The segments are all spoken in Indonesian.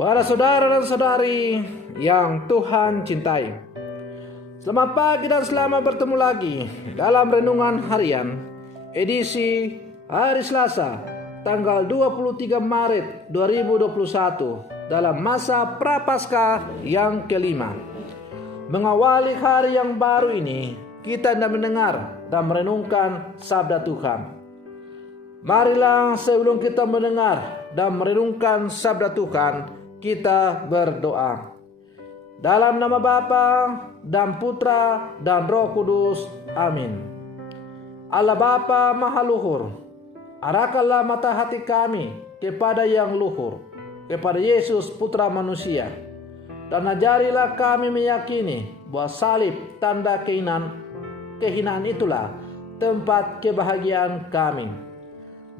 Para saudara dan saudari yang Tuhan cintai, selamat pagi dan selamat bertemu lagi dalam Renungan Harian edisi hari Selasa tanggal 23 Maret 2021 dalam masa Prapaskah yang kelima. Mengawali hari yang baru ini, kita hendak mendengar dan merenungkan sabda Tuhan. Marilah sebelum kita mendengar dan merenungkan sabda Tuhan, kita berdoa. Dalam nama Bapa dan Putra dan Roh Kudus. Amin. Allah Bapa Maha Luhur, arahkanlah mata hati kami kepada yang luhur, kepada Yesus Putra Manusia, dan ajarilah kami meyakini bahwa salib tanda kehinaan itulah tempat kebahagiaan kami.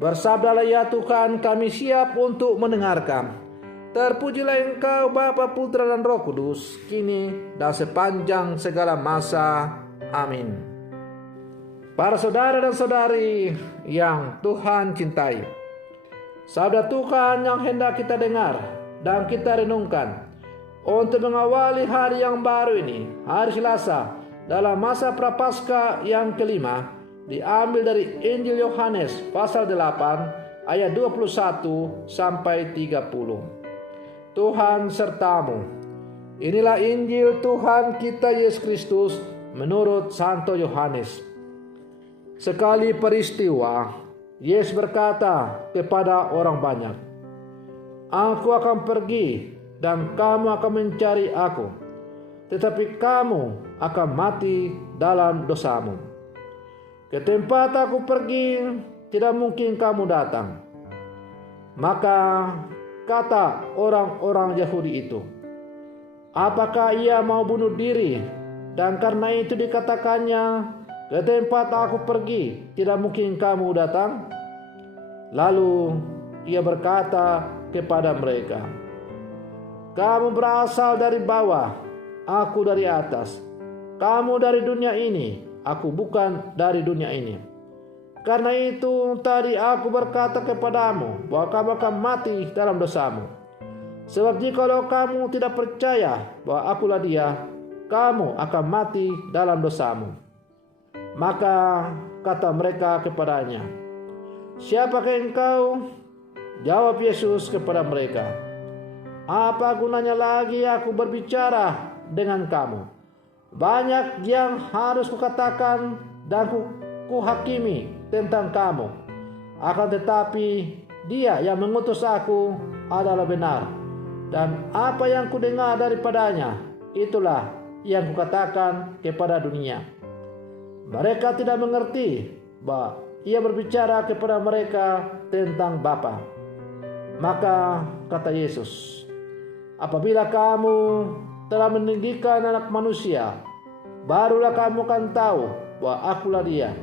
Bersabdalah ya Tuhan, kami siap untuk mendengarkan. Terpujilah Engkau Bapa, Putra dan Roh Kudus, kini dan sepanjang segala masa. Amin. Para saudara dan saudari yang Tuhan cintai, sabda Tuhan yang hendak kita dengar dan kita renungkan untuk mengawali hari yang baru ini, hari Selasa, dalam masa Prapaskah yang kelima, diambil dari Injil Yohanes pasal 8 ayat 21 sampai 30. Tuhan sertamu. Inilah Injil Tuhan kita Yesus Kristus menurut Santo Yohanes. Sekali peristiwa, Yesus berkata kepada orang banyak, "Aku akan pergi dan kamu akan mencari aku, tetapi kamu akan mati dalam dosamu. Ke tempat aku pergi, tidak mungkin kamu datang." Maka kata orang-orang Yahudi itu, "Apakah ia mau bunuh diri? Dan karena itu dikatakannya, ke tempat aku pergi, tidak mungkin kamu datang?" Lalu ia berkata kepada mereka, "Kamu berasal dari bawah, aku dari atas. Kamu dari dunia ini, aku bukan dari dunia ini. Karena itu tadi aku berkata kepadamu bahwa kamu akan mati dalam dosamu. Sebab jikalau kamu tidak percaya bahwa akulah Dia, kamu akan mati dalam dosamu." Maka kata mereka kepadanya, "Siapakah engkau?" Jawab Yesus kepada mereka, "Apa gunanya lagi aku berbicara dengan kamu? Banyak yang harus kukatakan dan kuhakimi tentang kamu. Akan tetapi Dia yang mengutus aku adalah benar, dan apa yang kudengar daripadanya, itulah yang kukatakan kepada dunia." Mereka tidak mengerti bahwa ia berbicara kepada mereka tentang Bapa. Maka kata Yesus, "Apabila kamu telah meninggikan Anak Manusia, barulah kamu akan tahu bahwa akulah Dia,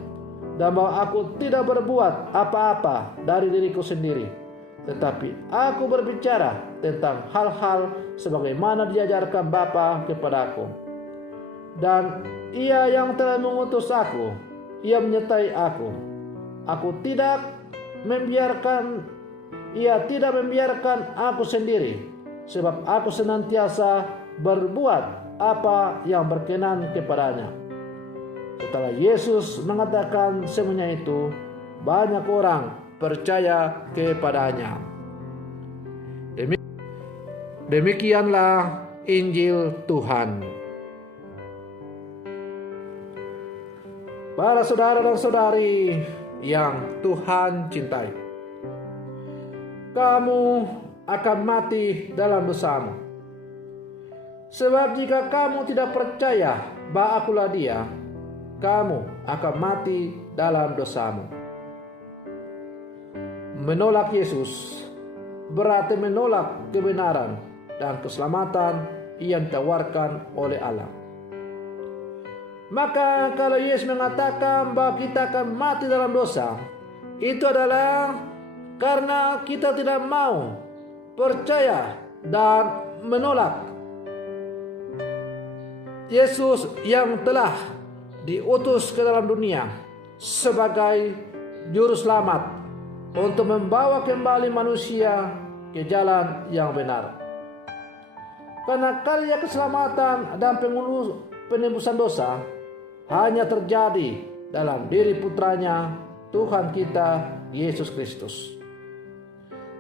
dan bahwa aku tidak berbuat apa-apa dari diriku sendiri, tetapi aku berbicara tentang hal-hal sebagaimana diajarkan Bapa kepadaku. Dan Ia yang telah mengutus aku, Ia menyertai aku. Ia tidak membiarkan aku sendiri, sebab aku senantiasa berbuat apa yang berkenan kepadanya." Setelah Yesus mengatakan semuanya itu, banyak orang percaya kepadanya. Demikianlah Injil Tuhan. Para saudara dan saudari yang Tuhan cintai, kamu akan mati dalam dosamu. Sebab jika kamu tidak percaya bahwa akulah Dia, kamu akan mati dalam dosamu. Menolak Yesus berarti menolak kebenaran dan keselamatan yang ditawarkan oleh Allah. Maka kalau Yesus mengatakan bahwa kita akan mati dalam dosa, itu adalah karena kita tidak mau percaya dan menolak Yesus yang telah diutus ke dalam dunia sebagai juru selamat untuk membawa kembali manusia ke jalan yang benar. Karena karya keselamatan dan penebusan dosa hanya terjadi dalam diri putranya, Tuhan kita Yesus Kristus.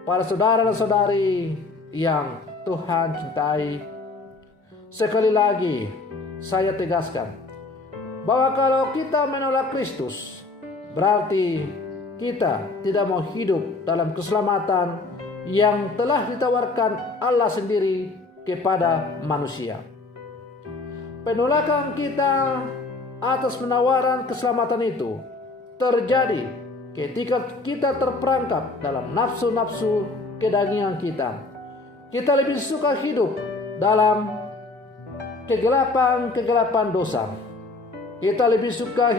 Para saudara dan saudari yang Tuhan cintai, sekali lagi saya tegaskan bahwa kalau kita menolak Kristus, berarti kita tidak mau hidup dalam keselamatan yang telah ditawarkan Allah sendiri kepada manusia. Penolakan kita atas penawaran keselamatan itu terjadi ketika kita terperangkap dalam nafsu-nafsu kedagingan kita. Kita lebih suka hidup dalam kegelapan dosa. Kita lebih suka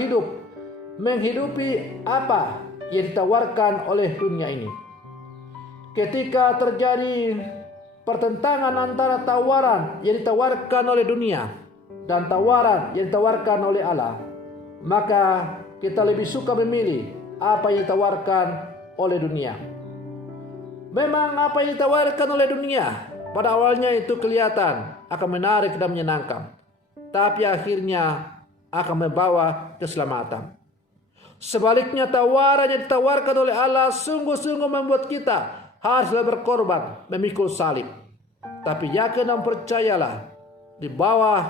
menghidupi apa yang ditawarkan oleh dunia ini. Ketika terjadi pertentangan antara tawaran yang ditawarkan oleh dunia dan tawaran yang ditawarkan oleh Allah, maka kita lebih suka memilih apa yang ditawarkan oleh dunia. Memang apa yang ditawarkan oleh dunia pada awalnya itu kelihatan akan menarik dan menyenangkan, tapi akhirnya akan membawa keselamatan. Sebaliknya tawaran yang ditawarkan oleh Allah sungguh-sungguh membuat kita harus berkorban memikul salib. Tapi yakin dan percayalah,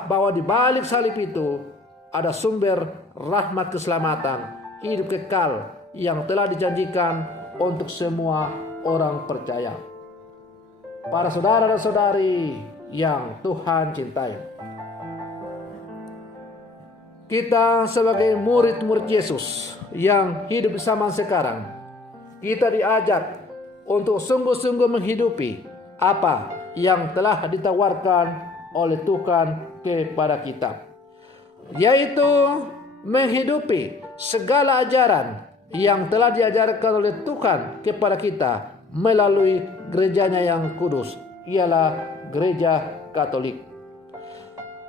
bahwa di balik salib itu ada sumber rahmat keselamatan, hidup kekal yang telah dijanjikan untuk semua orang percaya. Para saudara dan saudari yang Tuhan cintai, kita sebagai murid-murid Yesus yang hidup di zaman sekarang, kita diajak untuk sungguh-sungguh menghidupi apa yang telah ditawarkan oleh Tuhan kepada kita, yaitu menghidupi segala ajaran yang telah diajarkan oleh Tuhan kepada kita melalui gerejanya yang kudus, ialah gereja Katolik.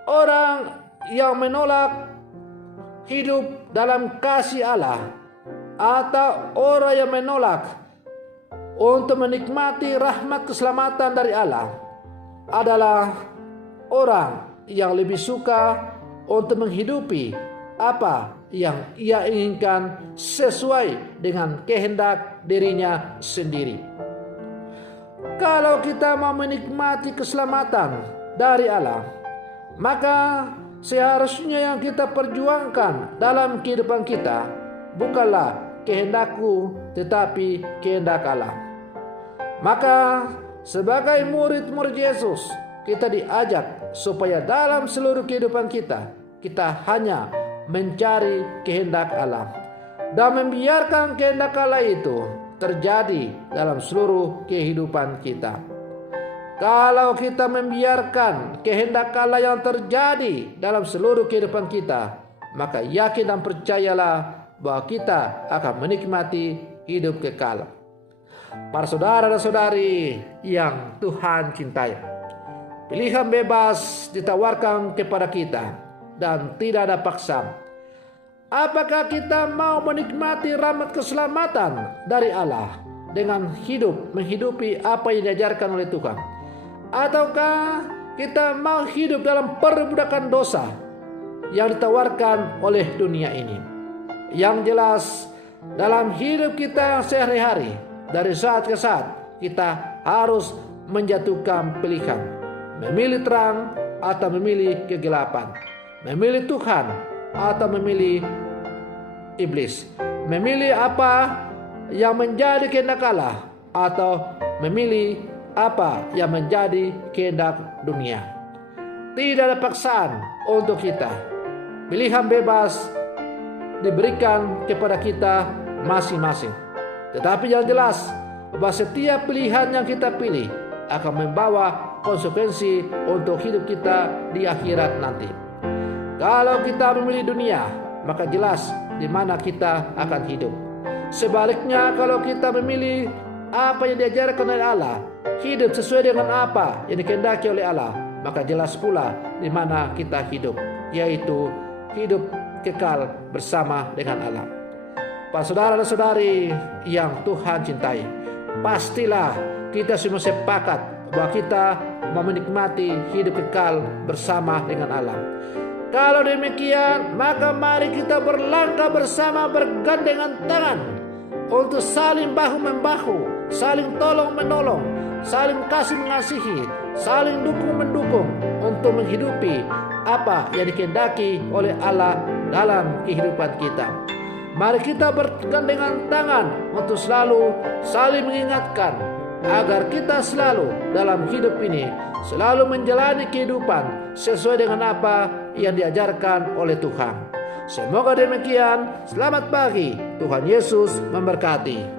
Orang yang menolak hidup dalam kasih Allah, atau orang yang menolak untuk menikmati rahmat keselamatan dari Allah, adalah orang yang lebih suka untuk menghidupi apa yang ia inginkan sesuai dengan kehendak dirinya sendiri. Kalau kita mau menikmati keselamatan dari Allah, maka seharusnya yang kita perjuangkan dalam kehidupan kita bukanlah kehendakku, tetapi kehendak Allah. Maka sebagai murid-murid Yesus, kita diajak supaya dalam seluruh kehidupan kita hanya mencari kehendak Allah dan membiarkan kehendak Allah itu terjadi dalam seluruh kehidupan kita. Kalau kita membiarkan kehendak Allah yang terjadi dalam seluruh kehidupan kita, maka yakin dan percayalah bahwa kita akan menikmati hidup kekal. Para saudara dan saudari yang Tuhan cintai, pilihan bebas ditawarkan kepada kita dan tidak ada paksaan. Apakah kita mau menikmati rahmat keselamatan dari Allah dengan menghidupi apa yang diajarkan oleh Tuhan? Ataukah kita mau hidup dalam perbudakan dosa yang ditawarkan oleh dunia ini? Yang jelas, dalam hidup kita sehari-hari, dari saat ke saat, kita harus menjatuhkan pilihan. Memilih terang atau memilih kegelapan. Memilih Tuhan atau memilih iblis. Memilih apa yang menjadi kehendak Allah atau memilih apa yang menjadi kehendak dunia. Tidak ada paksaan untuk kita. Pilihan bebas diberikan kepada kita masing-masing. Tetapi yang jelas, bahwa setiap pilihan yang kita pilih akan membawa konsekuensi untuk hidup kita di akhirat nanti. Kalau kita memilih dunia, maka jelas di mana kita akan hidup. Sebaliknya, kalau kita memilih apa yang diajarkan oleh Allah, hidup sesuai dengan apa yang dikehendaki oleh Allah, maka jelas pula di mana kita hidup, yaitu hidup kekal bersama dengan Allah. Para saudara dan saudari yang Tuhan cintai, pastilah kita semua sepakat bahwa kita mau menikmati hidup kekal bersama dengan Allah. Kalau demikian, maka mari kita berlangkah bersama bergandengan tangan untuk saling bahu-membahu, saling tolong-menolong, saling kasih mengasihi, saling dukung-mendukung untuk menghidupi apa yang dikehendaki oleh Allah dalam kehidupan kita. Mari kita bergandengan tangan untuk selalu saling mengingatkan agar kita selalu dalam hidup ini selalu menjalani kehidupan sesuai dengan apa yang diajarkan oleh Tuhan. Semoga demikian. Selamat pagi. Tuhan Yesus memberkati.